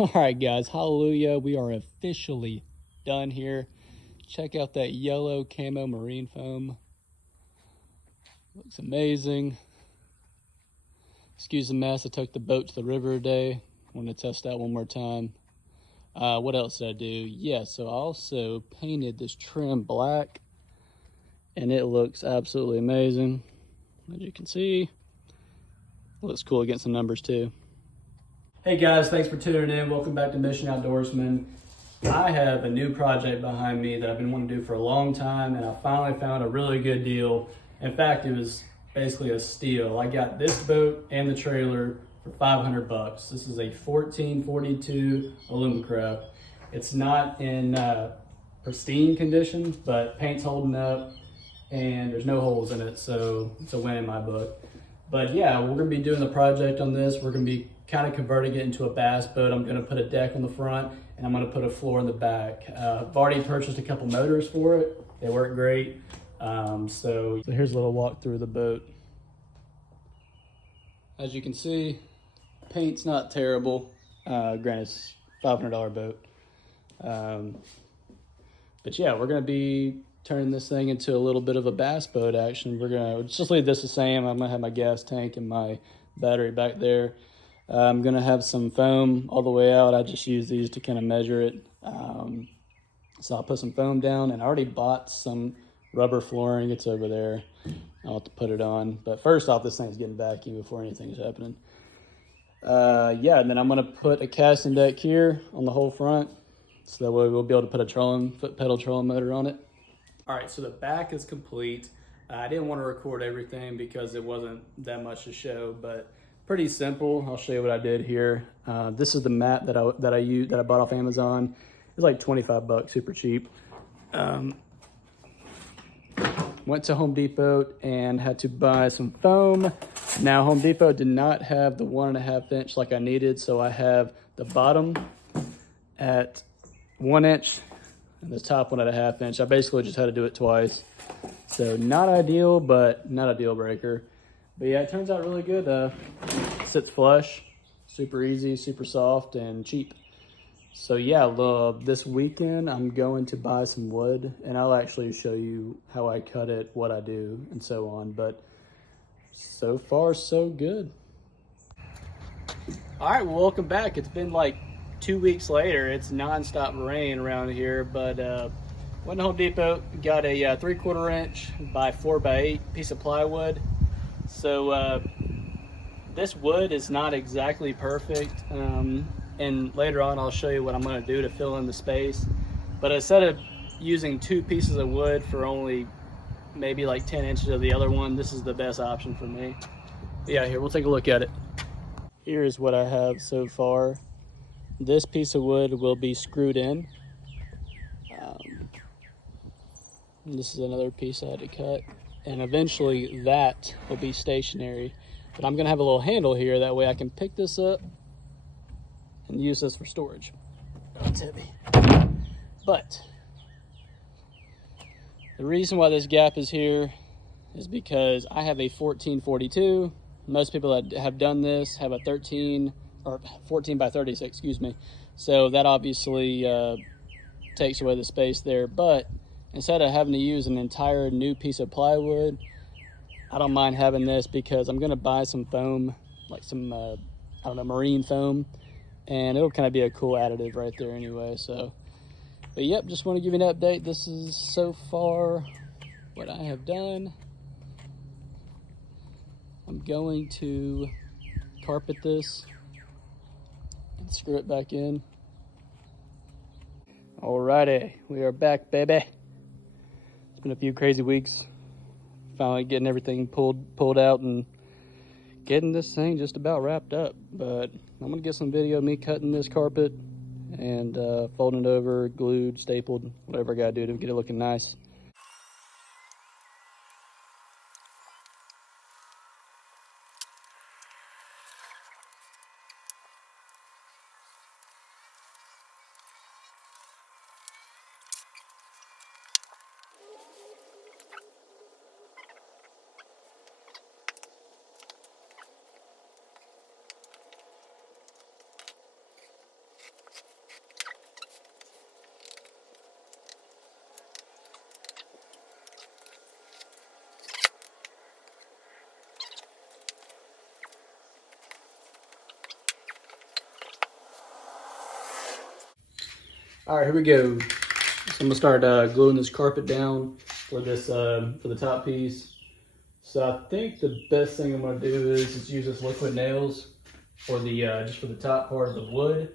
All right, guys, hallelujah. We are officially done here. Check out that yellow camo marine foam. Looks amazing. Excuse the mess. I took the boat to the river today. Wanted to test out one more time. What else did I do? Yeah, so I also painted this trim black, and it looks absolutely amazing. As you can see, looks cool against the numbers too. Hey guys, thanks for tuning in. Welcome back to Mission Outdoorsman. I have a new project behind me that I've been wanting to do for a long time, and I finally found a really good deal. In fact, it was basically a steal. I got this boat and the trailer for 500 bucks. This is a 1442 Alumacraft. It's not in pristine condition, but paint's holding up and there's no holes in it, so it's a win in my book. But yeah, we're gonna be doing the project on this. We're gonna be kind of converting it into a bass boat. I'm gonna put a deck on the front and I'm gonna put a floor in the back. I've already purchased a couple motors for it. They work great. So here's a little walk through the boat. As you can see, paint's not terrible. Granted, it's a $500 boat. But yeah, we're gonna be turning this thing into a little bit of a bass boat action. We're gonna just leave this the same. I'm gonna have my gas tank and my battery back there. I'm gonna have some foam all the way out. I just use these to kind of measure it. So I'll put some foam down, and I already bought some rubber flooring. It's over there. I'll have to put it on. But first off, this thing's getting vacuumed before anything's happening. Yeah, and then I'm gonna put a casting deck here on the whole front. So that way we'll be able to put a foot pedal trolling motor on it. All right, so the back is complete. I didn't want to record everything because it wasn't that much to show, but pretty simple. I'll show you what I did here. This is the mat that I bought off Amazon. It's like 25 bucks, super cheap. Went to Home Depot and had to buy some foam. Now Home Depot did not have the 1.5 inch like I needed, so I have the bottom at 1 inch and the top one at 1/2 inch. I basically just had to do it twice. So not ideal, but not a deal breaker. But yeah, it turns out really good. Sits flush, super easy, super soft, and cheap. So yeah, this weekend I'm going to buy some wood, and I'll actually show you how I cut it, what I do, and so on. But so far, so good. All right, well, welcome back. It's been like 2 weeks later. It's nonstop rain around here, but went to Home Depot, got a 3/4 inch by 4x8 piece of plywood. So this wood is not exactly perfect, and later on I'll show you what I'm going to do to fill in the space. But instead of using 2 pieces of wood for only maybe like 10 inches of the other one, this is the best option for me. But yeah, here, we'll take a look at it. Here's what I have so far. This piece of wood will be screwed in. This is another piece I had to cut. And eventually that will be stationary. But I'm gonna have a little handle here, that way I can pick this up and use this for storage. Oh, it's heavy. But the reason why this gap is here is because I have a 1442. Most people that have done this have a 13 or 14 by 36, excuse me. So that obviously takes away the space there. But instead of having to use an entire new piece of plywood, I don't mind having this because I'm gonna buy some foam, like some, I don't know, marine foam, and it'll kind of be a cool additive right there anyway. So, but yep, just want to give you an update. This is so far what I have done. I'm going to carpet this and screw it back in. Alrighty, we are back, baby. It's been a few crazy weeks. Finally getting everything pulled out and getting this thing just about wrapped up. But I'm gonna get some video of me cutting this carpet and folding it over, glued, stapled, whatever I gotta do to get it looking nice. All right, here we go. So I'm gonna start gluing this carpet down for this for the top piece. So I think the best thing I'm gonna do is use this liquid nails for the just for the top part of the wood.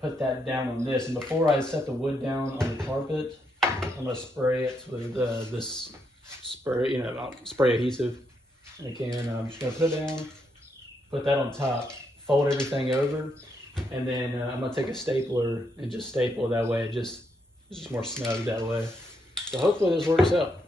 Put that down on this, and before I set the wood down on the carpet, I'm gonna spray it with this spray, spray adhesive. And again, I'm just gonna put it down, put that on top, fold everything over, and then I'm gonna take a stapler and just staple it that way. It's just more snug that way. So hopefully this works out.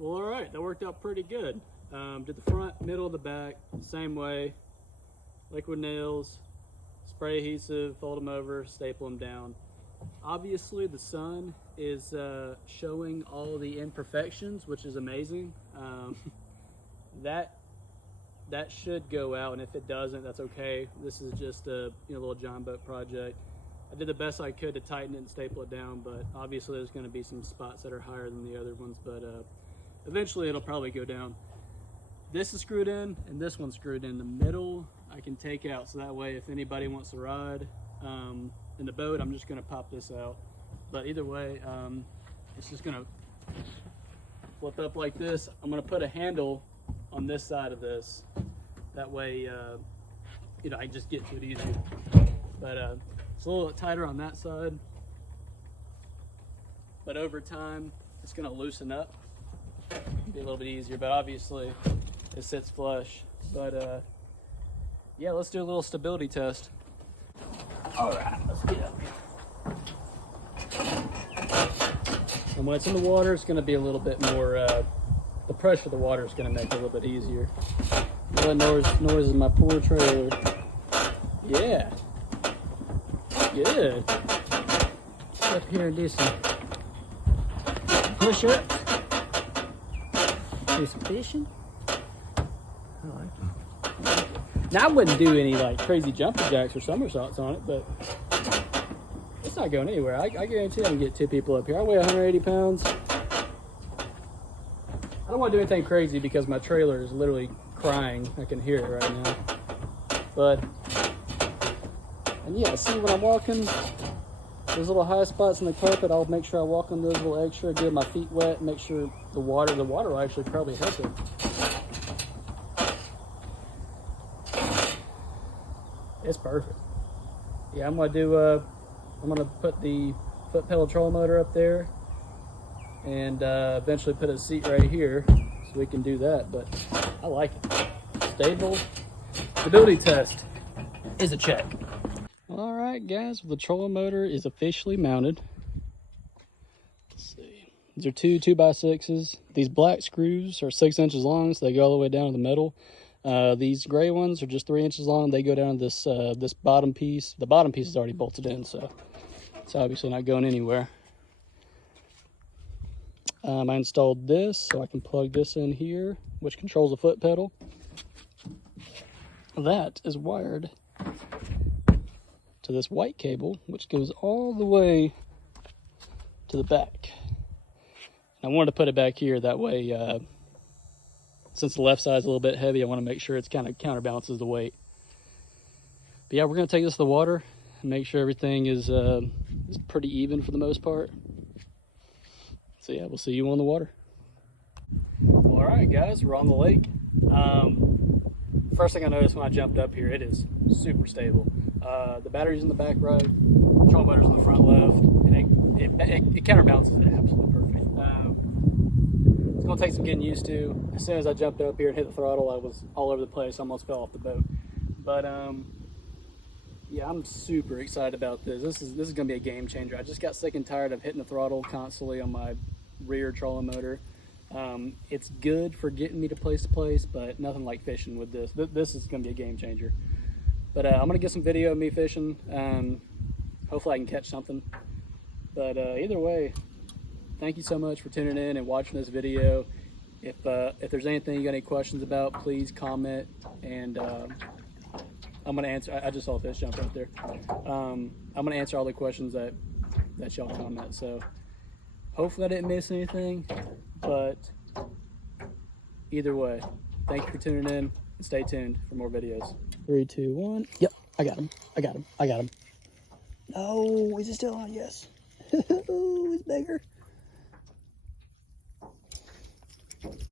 Well, all right, that worked out pretty good. Did the front, middle, the back, same way. Liquid nails, spray adhesive, fold them over, staple them down. Obviously, the sun is showing all the imperfections, which is amazing. That should go out, and if it doesn't, that's okay. This is just a little John boat project. I did the best I could to tighten it and staple it down, but obviously there's going to be some spots that are higher than the other ones, but eventually it'll probably go down. This is screwed in, and this one's screwed in. The middle I can take out, so that way if anybody wants to ride in the boat, I'm just going to pop this out. But either way, it's just going to flip up like this. I'm going to put a handle on this side of this. That way, I just get to it easier. But it's a little tighter on that side. But over time, it's going to loosen up. Be a little bit easier, but obviously it sits flush. But yeah, let's do a little stability test. All right, let's get up. And when it's in the water, it's going to be a little bit more, the pressure of the water is going to make it a little bit easier. What noise is my poor trailer? Yeah. Good. Get up here and do some push-ups. Do some fishing. I like it. Now I wouldn't do any like crazy jumping jacks or somersaults on it, but it's not going anywhere. I guarantee I can get 2 people up here. I weigh 180 pounds. I don't want to do anything crazy because my trailer is literally crying. I can hear it right now. But, and yeah, see when I'm walking, those little high spots in the carpet, I'll make sure I walk on those a little extra, get my feet wet, make sure the water will actually probably help it. It's perfect. Yeah, I'm gonna put the foot pedal trolling motor up there and eventually put a seat right here so we can do that, but I like it. Stable. Stability test is a check. All right, guys, the trolling motor is officially mounted. Let's see. These are two 2x6s. These black screws are 6 inches long, so they go all the way down to the metal. These gray ones are just 3 inches long. They go down to this bottom piece. The bottom piece is already bolted in, so it's obviously not going anywhere. I installed this so I can plug this in here, which controls the foot pedal. That is wired to this white cable, which goes all the way to the back. And I wanted to put it back here, that way, since the left side is a little bit heavy, I want to make sure it's kind of counterbalances the weight. But yeah, we're going to take this to the water and make sure everything is pretty even for the most part. So yeah, we'll see you on the water. All right, guys, we're on the lake. First thing I noticed when I jumped up here, it is super stable. The battery's in the back right, control motor's in the front left, and it counterbalances it absolutely perfect. It's gonna take some getting used to. As soon as I jumped up here and hit the throttle, I was all over the place, almost fell off the boat. But Yeah, I'm super excited about this. This is gonna be a game changer. I just got sick and tired of hitting the throttle constantly on my rear trolling motor. It's good for getting me to place, but nothing like fishing with this. This is gonna be a game changer. But I'm gonna get some video of me fishing. Hopefully I can catch something. But either way, thank you so much for tuning in and watching this video. If there's anything you got any questions about, please comment, and I'm gonna answer. I just saw a fish jump right there. I'm gonna answer all the questions that y'all comment. So hopefully I didn't miss anything, but either way, thank you for tuning in and stay tuned for more videos. 3, 2, 1. Yep, I got him. I got him. I got him. No, is it still on? Yes. It's bigger.